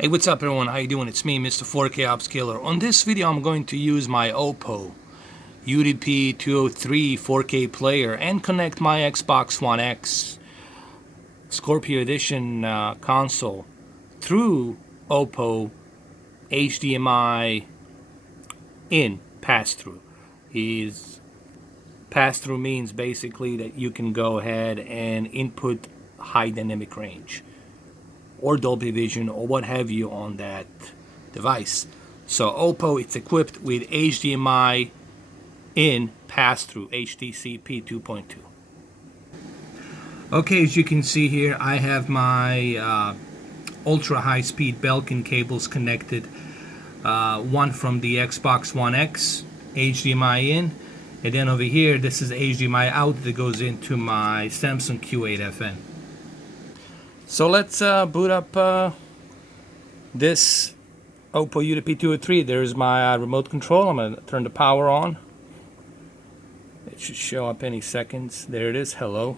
Hey, what's up everyone? How you doing? It's me, Mr. 4K Upscaler. On this video, I'm going to use my Oppo UDP-203 4K player and connect my Xbox One X Scorpio Edition console through Oppo HDMI in pass-through. Pass-through means basically that you can go ahead and input high dynamic range or Dolby Vision or what have you on that device. So Oppo, it's equipped with HDMI in pass-through HDCP 2.2. Okay, as you can see here, I have my ultra high-speed Belkin cables connected. One from the Xbox One X, HDMI in, and then over here, this is HDMI out that goes into my Samsung Q8FN. So let's boot up this Oppo UDP-203. There's my remote control. I'm going to turn the power on. It should show up any seconds. There it is. Hello.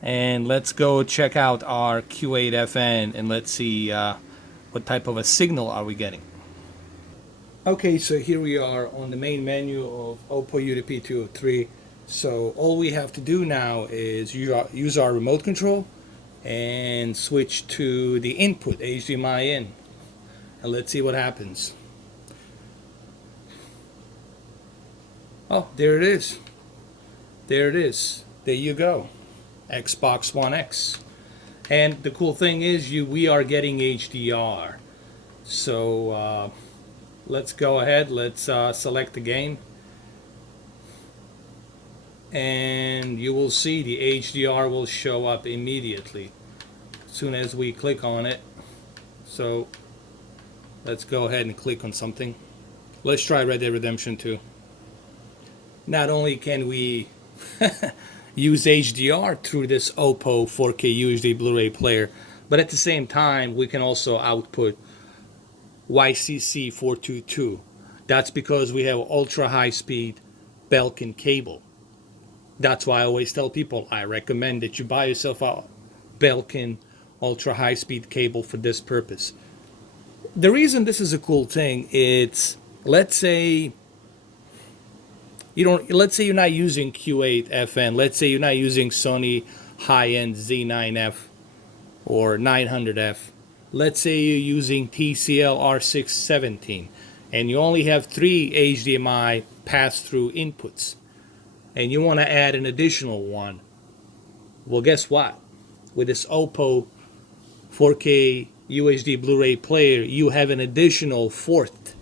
And let's go check out our Q8FN and let's see what type of a signal are we getting. Okay, so here we are on the main menu of Oppo UDP-203. So all we have to do now is use our remote control and switch to the input HDMI in, and let's see what happens. Oh, there it is. There it is. There you go. Xbox One X. And the cool thing is we are getting HDR. So let's go ahead. Let's select the game. And you will see the HDR will show up immediately as soon as we click on it. So let's go ahead and click on something. Let's try Red Dead Redemption 2. Not only can we use HDR through this Oppo 4K UHD Blu-ray player, but at the same time we can also output YCC 422. That's because we have ultra high speed Belkin cable. That's why I always tell people I recommend that you buy yourself a Belkin ultra high speed cable for this purpose. The reason this is a cool thing, it's let's say you're not using Q8FN, let's say you're not using Sony high-end Z9F or 900F. Let's say you're using TCL R617 and you only have 3 HDMI pass-through inputs, and you want to add an additional one. Well, guess what? With this Oppo 4K UHD Blu-ray player, you have an additional 4th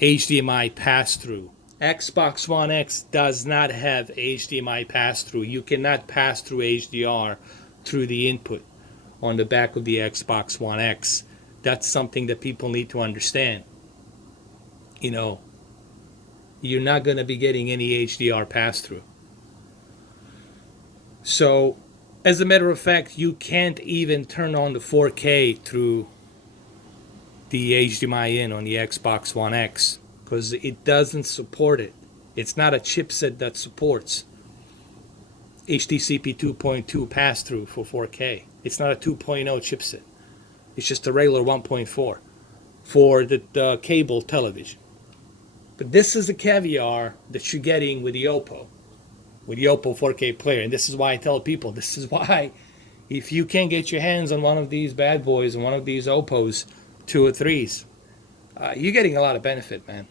HDMI pass-through. Xbox One X does not have HDMI pass-through. You cannot pass through HDR through the input on the back of the Xbox One X. That's something that people need to understand. You know, you're not going to be getting any HDR pass-through. So, as a matter of fact, you can't even turn on the 4K through the HDMI in on the Xbox One X because it doesn't support it. It's not a chipset that supports HDCP 2.2 pass-through for 4K. It's not a 2.0 chipset. It's just a regular 1.4 for the cable television. But this is the caviar that you're getting with the Oppo 4K player. And this is why I tell people, this is why if you can't get your hands on one of these bad boys and one of these Oppos 203s, you're getting a lot of benefit, man.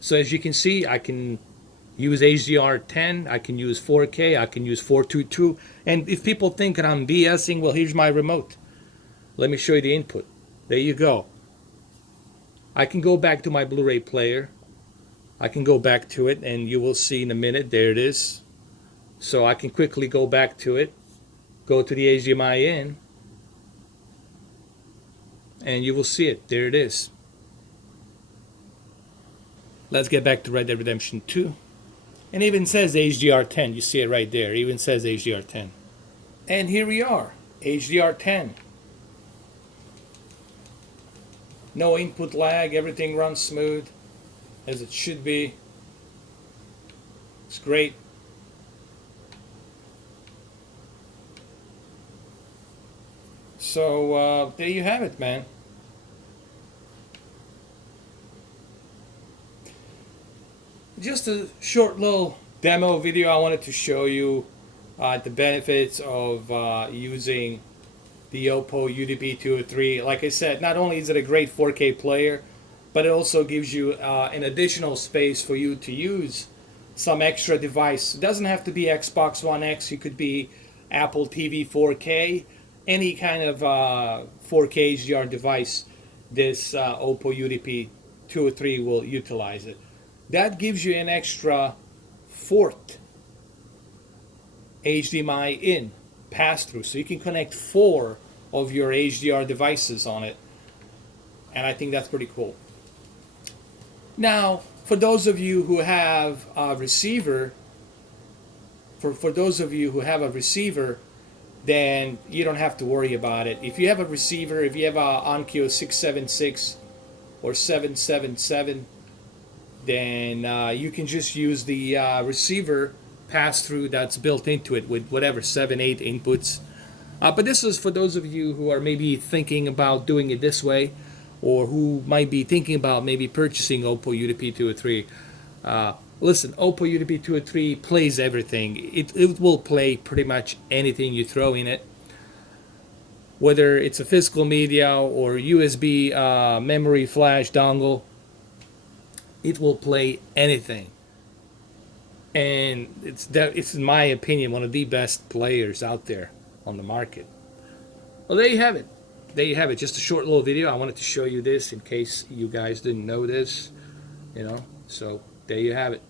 So as you can see, I can use HDR10, I can use 4K, I can use 422. And if people think that I'm BSing, well, here's my remote. Let me show you the input. There you go. I can go back to my Blu-ray player. I can go back to it and you will see in a minute. There it is. So I can quickly go back to it, go to the HDMI in, and you will see it. There it is. Let's get back to Red Dead Redemption 2. And it even says HDR10. You see it right there. It even says HDR10. And here we are, HDR10. No input lag, everything runs smooth as it should be. It's great. So there you have it, man. Just a short little demo video. I wanted to show you the benefits of using the Oppo UDP-203. Like I said, not only is it a great 4K player, but it also gives you an additional space for you to use some extra device. It doesn't have to be Xbox One X. It could be Apple TV 4K, any kind of 4K HDR device. This Oppo UDP-203 will utilize it. That gives you an extra fourth HDMI in pass-through, so you can connect 4 of your HDR devices on it, and I think that's pretty cool. Now, for those of you who have a receiver, for those of you who have a receiver, then you don't have to worry about it. If you have a receiver, if you have a Onkyo 676 or 777, then you can just use the receiver pass-through that's built into it with whatever 7-8 inputs. But this is for those of you who are maybe thinking about doing it this way, or who might be thinking about maybe purchasing Oppo UDP-203. Listen, Oppo UDP-203 plays everything. It will play pretty much anything you throw in it, whether it's a physical media or USB memory flash dongle. It will play anything, and it's in my opinion one of the best players out there on the market. Well, there you have it. There you have it. Just a short little video. I wanted to show you this in case you guys didn't know this, So there you have it.